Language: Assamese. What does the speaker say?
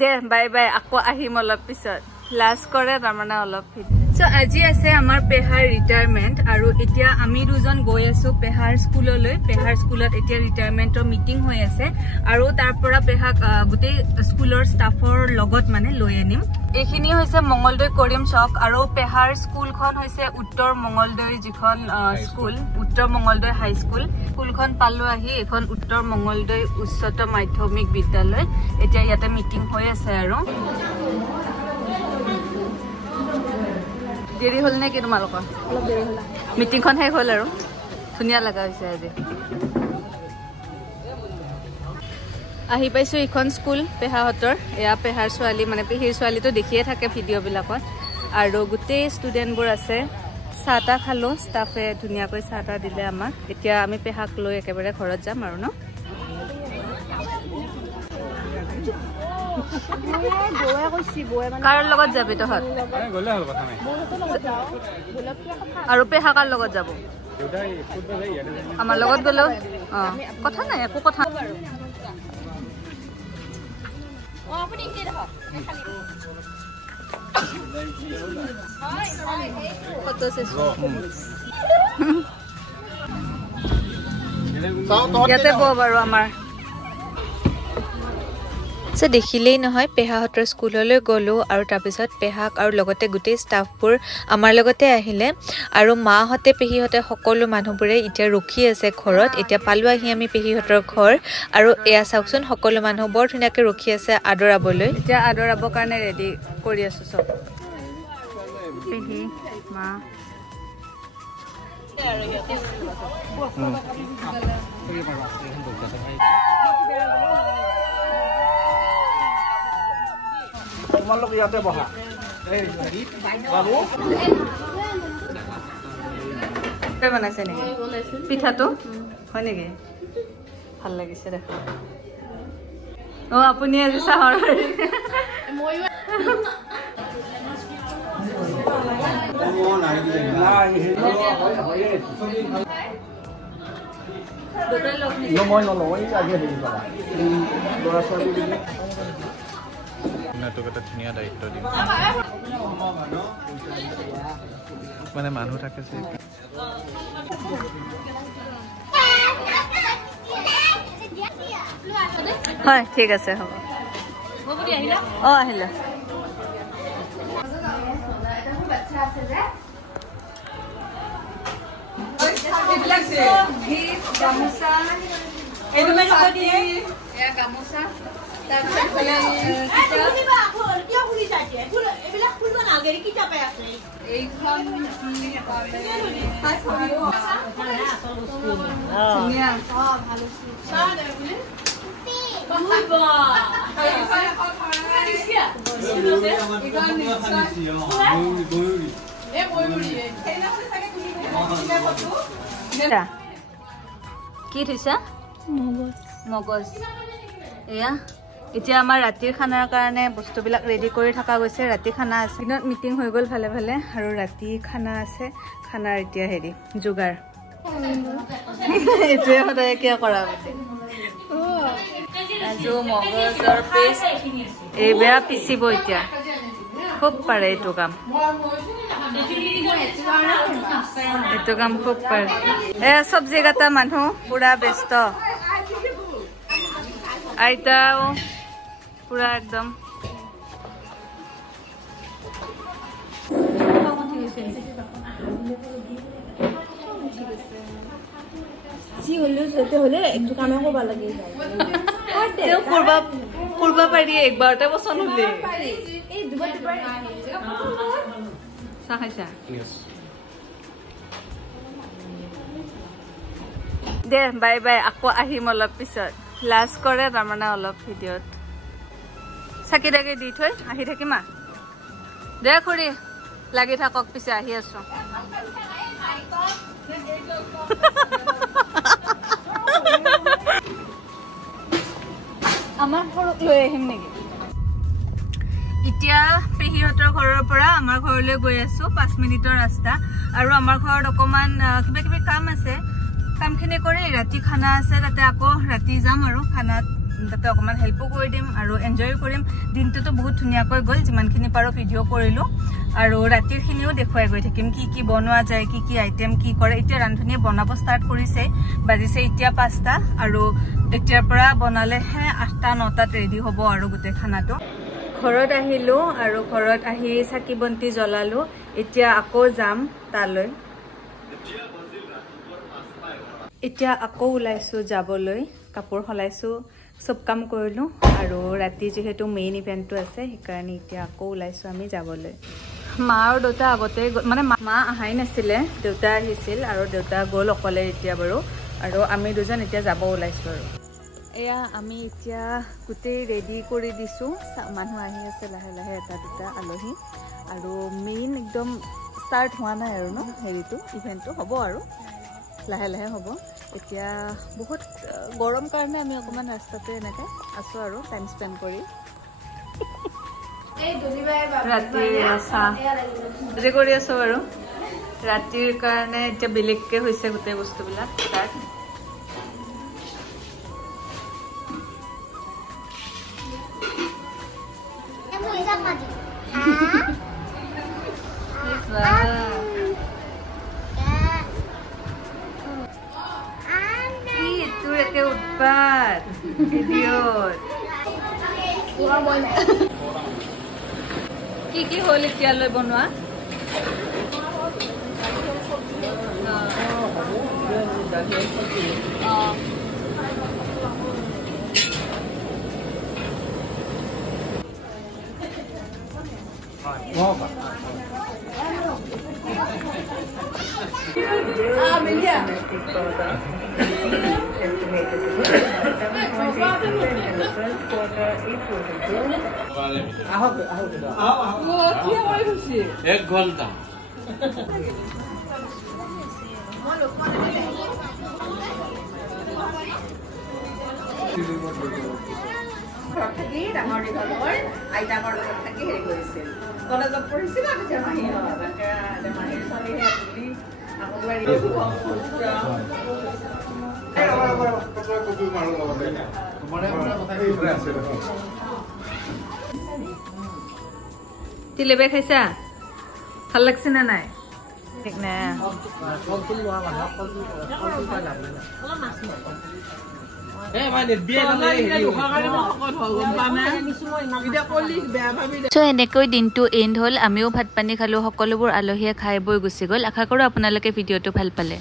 দে বাই বাই আকৌ আহিম অলপ পিছত লাষ্ট কৰে তাৰমানে অলপ সো আজি আছে আমাৰ পেহাৰ ৰিটায়াৰমেন্ট আৰু এতিয়া আমি দুজন গৈ আছো পেহাৰ স্কুললৈ পেহাৰ স্কুলত এতিয়া ৰিটায়াৰমেন্টৰ মিটিং হৈ আছে আৰু তাৰ পৰা পেহাক গোটেই স্কুলৰ ষ্টাফৰ লগত মানে লৈ আনিম এইখিনি হৈছে মঙ্গলদৈ কৰিম চক আৰু পেহাৰ স্কুলখন হৈছে উত্তৰ মঙ্গলদৈ যিখন স্কুল উত্তৰ মঙ্গলদৈ হাই স্কুল স্কুলখন পালো আহি এখন উত্তৰ মঙ্গলদৈ উচ্চতৰ মাধ্যমিক বিদ্যালয় এতিয়া ইয়াতে মিটিং হৈ আছে আৰু দেৰি হল নে কি তোমালোকৰ অলপ দেৰি হল মিটিংখন শেষ হল আৰু ধুনীয়া লগা হৈছে আজি আহি পাইছো এখন স্কুল পেহাহতৰ এয়া পেহাৰ ছোৱালী মানে পেহিৰ ছোৱালীটো দেখিয়ে থাকে ভিডিঅ' বিলাকত আৰু গোটেই ষ্টুডেণ্টবোৰ আছে চাহটা খালো ষ্টাফে ধুনীয়াকৈ চাহটা দিলে আমাক এতিয়া আমি পেহাক লৈ একেবাৰে ঘৰত যাম আৰু ন কাৰ লগত যাবি তহঁত আৰু পেহাকাৰ লগত যাব আমাৰ লগত গ'লেও কথা নাই একো কথা ইয়াতে বহ বাৰু আমাৰ দেখিলেই নহয় পেহাহঁতৰ স্কুললৈ গ'লো আৰু তাৰপিছত পেহাক আৰু লগতে গোটেই ষ্টাফবোৰ আমাৰ লগতে আহিলে আৰু মাহঁতে পেহীহঁতে সকলো মানুহবোৰে এতিয়া ৰখি আছে ঘৰত এতিয়া পালো আহি আমি পেহীহঁতৰ ঘৰ আৰু এয়া চাওকচোন সকলো মানুহ বৰ ধুনীয়াকৈ ৰখি আছে আদৰাবলৈ এতিয়া আদৰাবৰ কাৰণে ৰেডি কৰি আছো চব পেহী মা তোমালোক ইয়াতে বহা বাবু বনাইছে নেকি পিঠাটো হয় নেকি ভাল লাগিছে দেখো আপুনি আজি চাহৰ মই নলওঁ আগে হেৰি পাবা ল'ৰা ছোৱালী এটা ধুনীয়া দায়িত্ব দিম মানে মানুহ থাকে যে হয় ঠিক আছে হ'ব আহিলা গামোচা কি থৈছা মগজ এয়া এতিয়া আমাৰ ৰাতিৰ খানাৰ কাৰণে বস্তুবিলাক ৰেডি কৰি থকা গৈছে ৰাতি খানা আছে দিনত মিটিং হৈ গ'ল ভালে ভালে আৰু ৰাতি খানা আছে খানাৰ এতিয়া হেৰি যোগাৰ এইটোৱে সদায় কিয় কৰা কাজু মগজৰ পেষ্ট এইবেয়া পিচিব এতিয়া খুব পাৰে এইটো কাম খুব পাৰে চব জেগাটা মানুহ পুৰা ব্যস্ত আইতাও পুরা একদম করবা পারি একবারটা পছন্দ হলে চাহ খাইছা দে বাই বাই আকৌ আহিম অলপ পিছত লাষ্ট কৰে তাৰমানে অলপ ভিডিঅ'ত চাকি তাকি দি থৈ আহি থাকিমা দে খুৰী লাগি থাকক পিছে আহি আছো আমাৰ ঘৰক লৈ আহিম নেকি এতিয়া পেহীহঁতৰ ঘৰৰ পৰা আমাৰ ঘৰলৈ গৈ আছো 5 মিনিটৰ ৰাস্তা আৰু আমাৰ ঘৰত অকমান কিবা কিবি কাম আছে কামখিনি কৰি ৰাতি খানা আছে তাতে আকৌ ৰাতি যাম আৰু খানাত তাতে অকণমান হেল্পো কৰি দিম আৰু এনজয়ো কৰিম দিনটোতো বহুত ধুনীয়াকৈ গ'ল যিমানখিনি পাৰোঁ ভিডিঅ' কৰিলোঁ আৰু ৰাতিৰখিনিও দেখুৱাই গৈ থাকিম কি কি বনোৱা যায় কি কি আইটেম কি কৰে এতিয়া ৰান্ধনীয়ে বনাব ষ্টাৰ্ট কৰিছে বাজিছে এতিয়া 5টা আৰু এতিয়াৰ পৰা বনালেহে 8টা 9টাত ৰেডি হ'ব আৰু গোটেই খানাটো ঘৰত আহিলোঁ আৰু ঘৰত আহি চাকি বন্তি জ্বলালোঁ এতিয়া আকৌ যাম তালৈ এতিয়া আকৌ ওলাইছোঁ যাবলৈ কাপোৰ সলাইছোঁ সব কাম কৰিলোঁ আৰু ৰাতি যিহেতু মেইন ইভেণ্টটো আছে সেইকাৰণে এতিয়া আকৌ ওলাইছোঁ আমি যাবলৈ মা আৰু দেউতা আগতে মানে মা আহাই নাছিলে দেউতা আহিছিল আৰু দেউতা গ'ল অকলে এতিয়া বাৰু আৰু আমি দুজন এতিয়া যাব ওলাইছোঁ আৰু এয়া আমি এতিয়া গোটেই ৰেডি কৰি দিছোঁ মানুহ আহি আছে লাহে লাহে এটা দুটা আলহী আৰু মেইন একদম ষ্টাৰ্ট হোৱা নাই আৰু ন হেৰিটো ইভেণ্টটো হ'ব আৰু লাহে লাহে হ'ব এতিয়া বহুত গৰম কাৰণে আমি অকণমান ৰাস্তাতে এনেকৈ আছোঁ আৰু টাইম স্পেণ্ড কৰি ৰাতিৰ চাহ কৰি আছোঁ বাৰু ৰাতিৰ কাৰণে এতিয়া বেলেগকৈ হৈছে গোটেই বস্তুবিলাক তাত উৎপাত কি কি হ'ল এতিয়ালৈ বনোৱা एक घंटा আইতাকৰ লগত থাকি হেৰি কৰিছিল কলেজত পঢ়িছিল তিলেবে খাইছা ভাল লাগছে না নাই ঠিক না চ' এনেকৈ দিনটো এণ্ড হ'ল আমিও ভাত পানী খালোঁ সকলোবোৰ আলহীয়ে খাই বৈ গুচি গ'ল আশা কৰোঁ আপোনালোকে ভিডিঅ'টো ভাল পালে